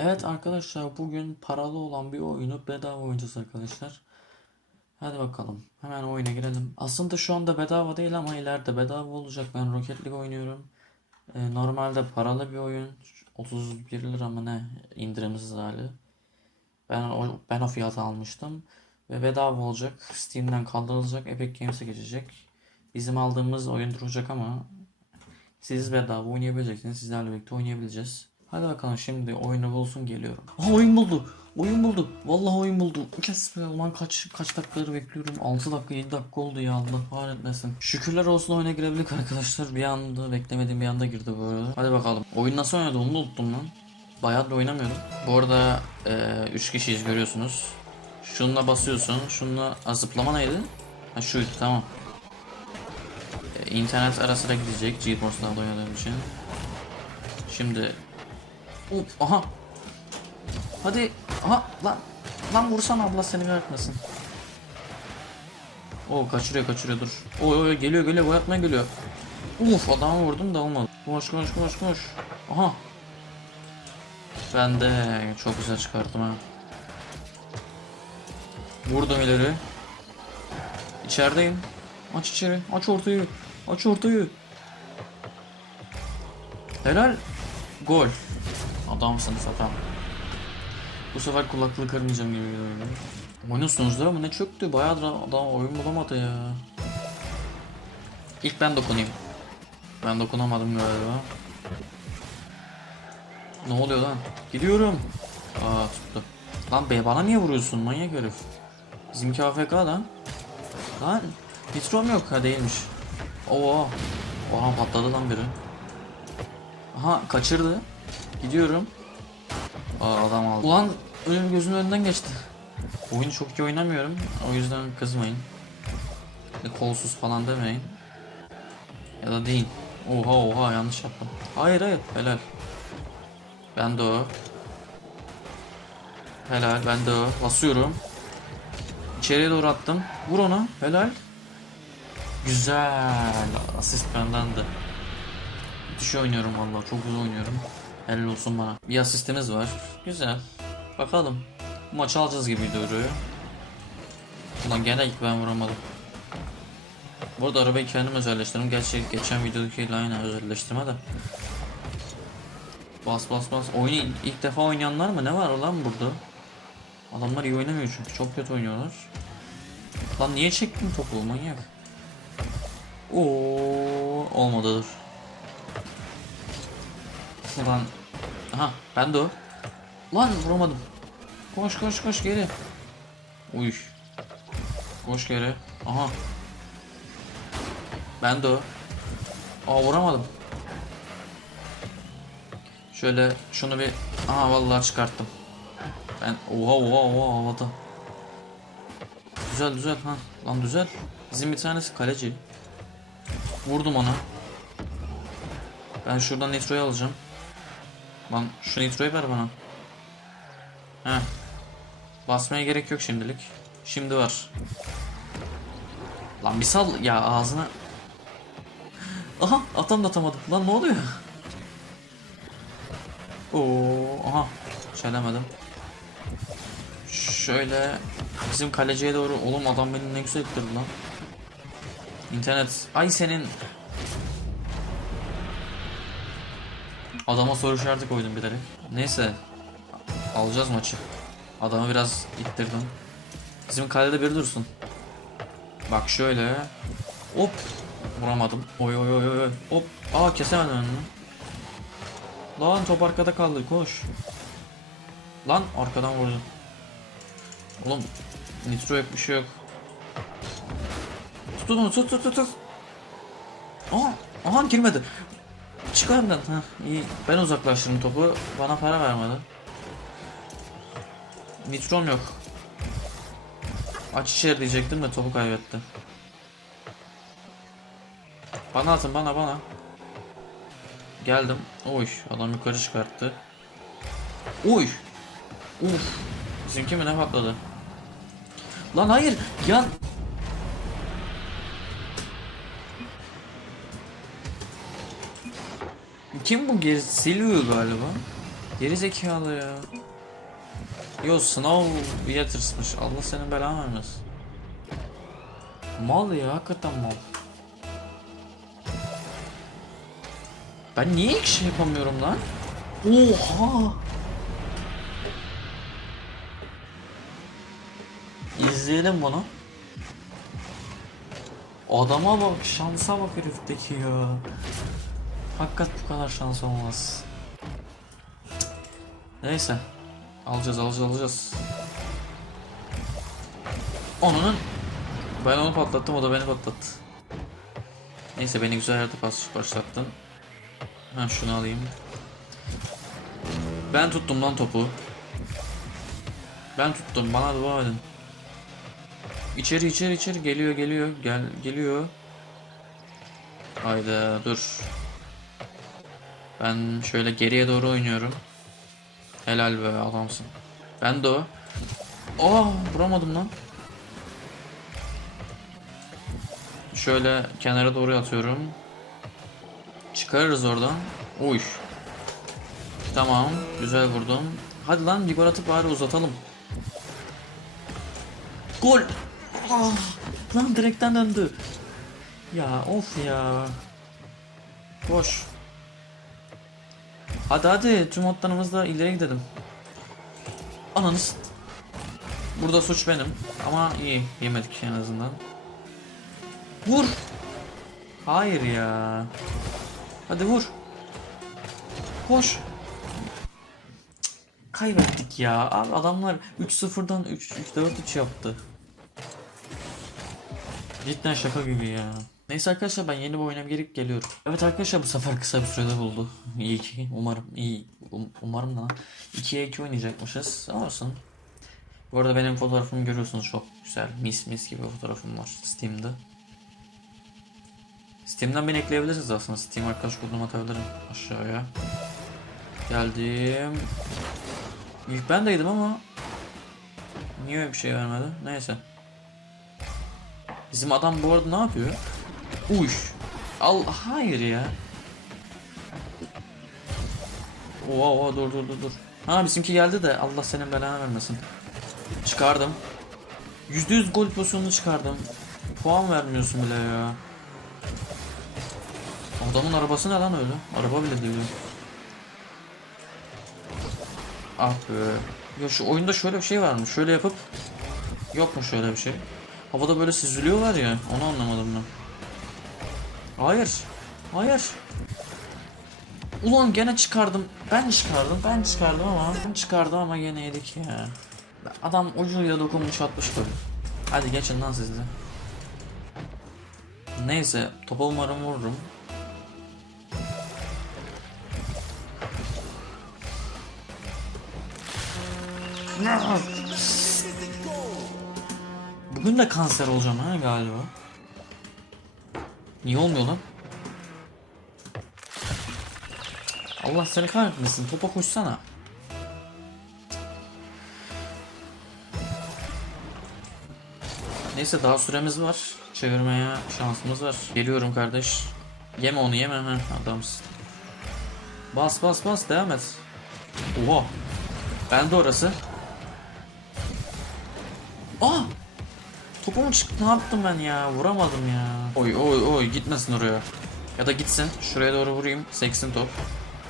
Evet arkadaşlar bugün paralı olan bir oyunu bedava oynayacağız arkadaşlar. Hadi bakalım hemen oyuna girelim. Aslında şu anda bedava değil ama ileride bedava olacak. Ben Rocket League oynuyorum. Ee, normalde paralı bir oyun. 31 lira mı ne indirimsiz hali. Ben o, ben o fiyata almıştım. Ve bedava olacak. Steam'den kaldırılacak. Epic Games'e geçecek. Bizim aldığımız oyun duracak ama siz bedava oynayabileceksiniz. Sizlerle birlikte oynayabileceğiz. Hadi bakalım şimdi oyunu bulsun geliyorum. Aha oyun buldu. Oyun buldu. Vallahi oyun buldu. Kes be ulan kaç kaç dakikaları bekliyorum. 6 dakika 7 dakika oldu ya Allah kahretmesin. Şükürler olsun oyuna girebildik arkadaşlar. Bir anda beklemediğim bir anda girdi bu arada. Hadi bakalım. Oyun nasıl oynadı onu da unuttum lan. Bayağıdır oynamıyorum. Bu arada 3 kişiyiz görüyorsunuz. Şununla basıyorsun. Şununla Aa, zıplama neydi? Ha şuydu tamam. E, internet ara sıra gidecek GeForce'dan oynadığım için. Şimdi Hop aha. Hadi. Aha lan. Lan vursana abla seni kahretmesin. O kaçırıyor kaçırıyor dur. Oy oy geliyor geliyor gol atmaya geliyor. Uf adamı vurdum da olmadı. Koş koş koş koş. Aha. Ben de çok güzel çıkarttım ha. Vurdum ileri. İçerideyim. Aç içeri. Aç ortayı. Aç ortayı. Helal. Gol. Adamsınız adam. Bu sefer kulaklığı kırmayacağım gibi geliyor. Oyunun sonuçları mı ne çöktü? Bayağıdır adam oyun bulamadı ya. İlk ben dokunayım. Ben dokunamadım galiba. Ne oluyor lan? Gidiyorum. Aa tuttu. Lan be bana niye vuruyorsun manyak herif? Bizimki AFK lan. Lan nitrom yok ha değilmiş. Oo. Oha patladı lan biri. Aha kaçırdı. Gidiyorum. Aa adam aldı. Ulan önüm gözümün önünden geçti. Oyunu çok iyi oynamıyorum. O yüzden kızmayın. De Kolsuz falan demeyin. Ya da deyin. Oha oha yanlış yaptım. Hayır hayır helal. Ben de o. Helal ben de o. Basıyorum. İçeriye doğru attım. Vur ona. Helal. Güzel. Asist benden de. Müthiş oynuyorum vallahi çok güzel oynuyorum. Helal olsun bana. Bir asistimiz var. Güzel. Bakalım. Bu maçı alacağız gibi duruyor. Ulan gene ilk ben vuramadım. Bu arada arabayı kendim özelleştirdim. Gerçi geçen videodakiyle aynı özelleştirme de. Bas bas bas. Oyunu ilk defa oynayanlar mı? Ne var lan burada? Adamlar iyi oynamıyor çünkü. Çok kötü oynuyorlar. Lan niye çektin topu manyak? Oo olmadı dur. Ulan. Aha ben de o. Lan vuramadım. Koş koş koş geri. Uy. Koş geri. Aha. Ben de o. Aa vuramadım. Şöyle şunu bir aha vallahi çıkarttım. Ben oha oha oha havada. Düzel düzel ha. Lan düzel. Bizim bir tanesi kaleci. Vurdum ona. Ben şuradan nitroyu alacağım. Lan şu nitroyu ver bana. Heh. Basmaya gerek yok şimdilik. Şimdi var. Lan bir sal ya ağzına. Aha atam da atamadım. Lan ne oluyor? Oo, aha. Çelemedim. Şöyle bizim kaleciye doğru. Oğlum adam beni ne güzel ittirdi lan. İnternet. Ay senin. Adama soru işareti koydum bilerek. Neyse. Alacağız maçı. Adamı biraz ittirdim. Bizim kalede bir dursun. Bak şöyle. Hop. Vuramadım. Oy oy oy oy. Hop. Aa kesemedim önünü. Lan top arkada kaldı. Koş. Lan arkadan vurdu. Oğlum nitro yok bir şey yok. Tut onu tut tut tut. Aa, aha girmedi. Çık. Heh, iyi. Ben uzaklaştırdım topu. Bana para vermedi. Nitrom yok. Aç içeri diyecektim de topu kaybetti. Bana atın bana bana. Geldim. Oy adam yukarı çıkarttı. Oy. Uf. Bizimki mi ne patladı? Lan hayır. Yan. Kim bu geri Silvio galiba? Geri zekalı ya. Yo sınav yatırsmış. Allah senin belanı vermesin. Mal ya hakikaten mal. Ben niye ilk şey yapamıyorum lan? Oha! İzleyelim bunu. Adama bak, şansa bak herifteki ya. Hakikat bu kadar şans olmaz. Neyse. Alacağız, alacağız, alacağız. Onun ben onu patlattım, o da beni patlattı. Neyse beni güzel yerde pas başlattın. Ha şunu alayım. Ben tuttum lan topu. Ben tuttum. Bana dua edin. İçeri içeri içeri geliyor geliyor. Gel geliyor. Hayda dur. Ben şöyle geriye doğru oynuyorum. Helal be adamsın. Ben de o. Oh vuramadım lan. Şöyle kenara doğru atıyorum. Çıkarırız oradan. Uy. Tamam. Güzel vurdum. Hadi lan bir gol atıp bari uzatalım. Gol. Ah, lan direkten döndü. Ya of ya. Boş. Hadi hadi tüm otlarımızla ileri gidelim. Ananı s- Burada suç benim ama iyi yemedik en azından. Vur. Hayır ya. Hadi vur. Koş. Kaybettik ya. Abi adamlar 3-0'dan 3 4-3 yaptı. Cidden şaka gibi ya. Neyse arkadaşlar ben yeni bir oyuna girip geliyorum. Evet arkadaşlar bu sefer kısa bir sürede buldu. İyi ki umarım iyi um- umarım da 2'ye 2 oynayacakmışız. Olsun. Bu arada benim fotoğrafımı görüyorsunuz çok güzel. Mis mis gibi fotoğrafım var Steam'de. Steam'den beni ekleyebilirsiniz aslında. Steam arkadaş kodumu atabilirim aşağıya. Geldim. İlk ben deydim ama niye bir şey vermedi? Neyse. Bizim adam bu arada ne yapıyor? Uy. Al hayır ya. Oha oha dur dur dur dur. Ha bizimki geldi de Allah senin belanı vermesin. Çıkardım. %100 gol pozisyonunu çıkardım. Puan vermiyorsun bile ya. Adamın arabası ne lan öyle? Araba bile değil. Ah be. Ya şu oyunda şöyle bir şey varmış. Şöyle yapıp yok mu şöyle bir şey? Havada böyle süzülüyorlar ya. Onu anlamadım ben. Hayır. Hayır. Ulan gene çıkardım. Ben çıkardım. Ben çıkardım ama ben çıkardım ama gene yedik ya. Adam ucuyla dokunmuş atmış böyle. Hadi geçin lan siz. Neyse topa umarım vururum. Bugün de kanser olacağım ha galiba. Niye olmuyor lan? Allah seni kahretmesin. Topa koşsana. Neyse daha süremiz var. Çevirmeye şansımız var. Geliyorum kardeş. Yeme onu yeme. ha adamsın. Bas bas bas devam et. Oha. Ben de orası. Aa! Topu mu çıktı? Ne yaptım ben ya? Vuramadım ya. Oy oy oy gitmesin oraya. Ya da gitsin. Şuraya doğru vurayım. Seksin top.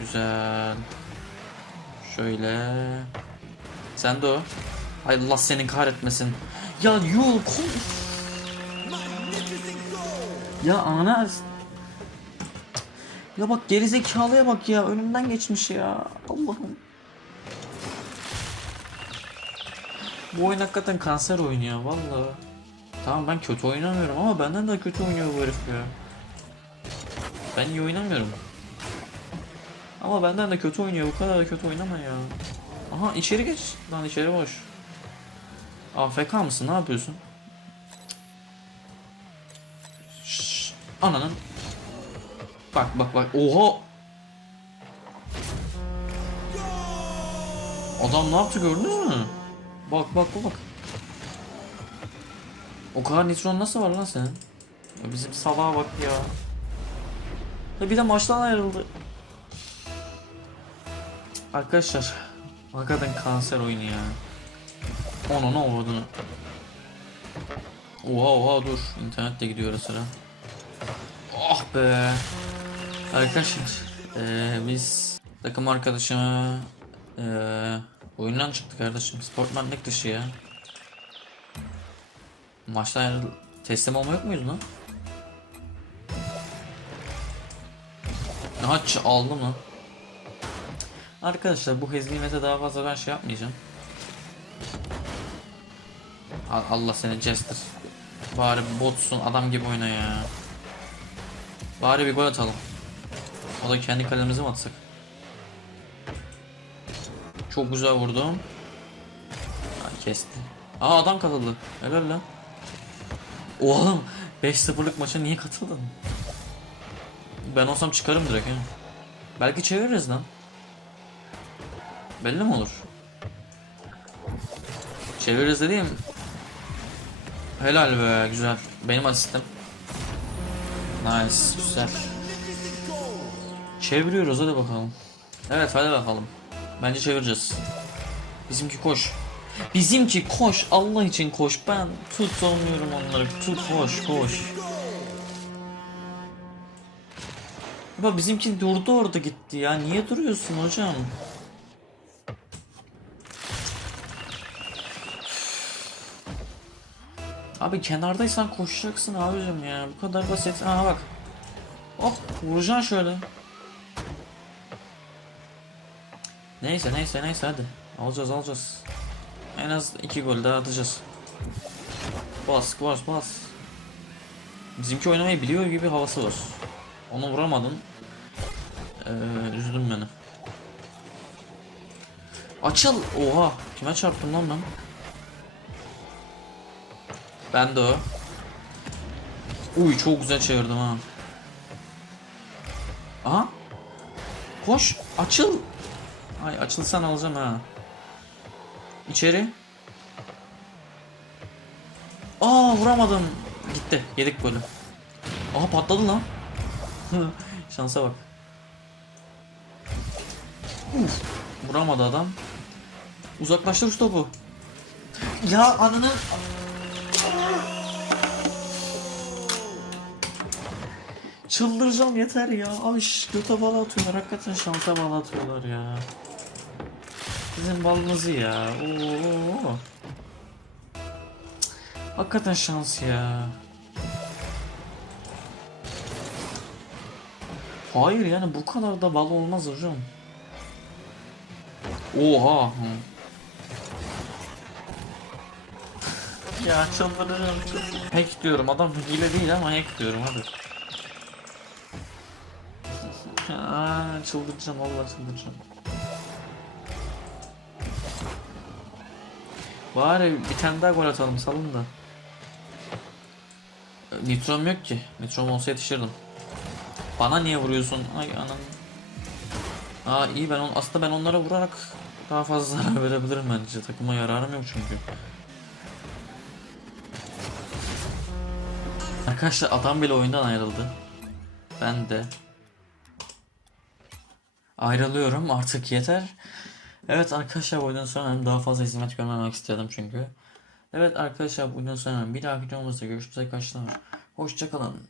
Güzel. Şöyle. Sen de o. Ay Allah senin kahretmesin. Ya yol kom. Ya ana. Ya bak gerizekalıya bak ya. Önümden geçmiş ya. Allah'ım. Bu oyun hakikaten kanser oynuyor vallahi. Tamam ben kötü oynamıyorum ama benden de kötü oynuyor bu herif ya. Ben iyi oynamıyorum. Ama benden de kötü oynuyor. Bu kadar da kötü oynama ya. Aha içeri geç. Lan içeri boş. AFK mısın? Ne yapıyorsun? Şşş. Ananın. Bak bak bak. Oha. Adam ne yaptı gördünüz mü? Bak bak bak. O kadar nitron nasıl var lan senin? Ya bizim salağa bak ya. Ya bir de maçtan ayrıldı. Arkadaşlar hakikaten kanser oyunu ya. Onu ne oldu? Oha oha dur. İnternet de gidiyor ara sıra. Oh be. Arkadaşlar eee, biz takım arkadaşımı eee oyundan çıktı kardeşim. Sportmanlık dışı ya. Maçtan ayrıl teslim olma yok muyuz lan? Aha ç- aldım lan. Arkadaşlar bu hezimete daha fazla ben şey yapmayacağım. Al- Allah seni Jester. Bari botsun adam gibi oyna ya. Bari bir gol atalım. O da kendi kalemize mi atsak? Çok güzel vurdum. Ha, kesti. Aa adam katıldı. Helal lan. Oğlum 5-0'lık maça niye katıldın? Ben olsam çıkarım direkt ha. Belki çeviririz lan. Belli mi olur? Çeviririz dediğim. Helal be güzel. Benim asistim. Nice güzel. Çeviriyoruz hadi bakalım. Evet hadi bakalım. Bence çevireceğiz. Bizimki koş. Bizimki koş. Allah için koş. Ben tut olmuyorum onları. Tut koş koş. Baba bizimki durdu orada gitti ya. Niye duruyorsun hocam? Abi kenardaysan koşacaksın abicim ya. Bu kadar basit. Aha bak. Hop vuracaksın şöyle. Neyse neyse neyse hadi. Alacağız alacağız. En az iki gol daha atacağız. Bas bas bas. Bizimki oynamayı biliyor gibi havası var. Onu vuramadın. Ee, üzdün beni. Açıl. Oha. Kime çarptım lan ben? Ben de o. Uy çok güzel çevirdim ha. Aha. Koş. Açıl. Ay açılsan alacağım ha. İçeri. Aa vuramadım. Gitti. Yedik golü. Aha patladı lan. Şansa bak. Vuramadı adam. Uzaklaştır şu topu. Ya ananı... Çıldıracağım yeter ya. Abi göte bala atıyorlar. Hakikaten şansa bala atıyorlar ya. Bizim balımızı ya. Oo. Hakikaten şans ya. Hayır yani bu kadar da bal olmaz hocam. Oha. Ya çıldıracağım. Hack diyorum adam hile değil ama hack diyorum hadi. Aa, çıldıracağım vallahi çıldıracağım. Bari bir tane daha gol atalım salın da. Nitrom yok ki. Nitrom olsa yetişirdim. Bana niye vuruyorsun? Ay anam. Aa iyi ben on aslında ben onlara vurarak daha fazla zarar verebilirim bence. Takıma yararım yok çünkü. Arkadaşlar adam bile oyundan ayrıldı. Ben de. Ayrılıyorum artık yeter. Evet arkadaşlar bu videonun sonuna daha fazla hizmet görmemek istiyordum çünkü. Evet arkadaşlar bu videonun sonuna bir dahaki videomuzda görüşmek üzere arkadaşlar. Hoşçakalın.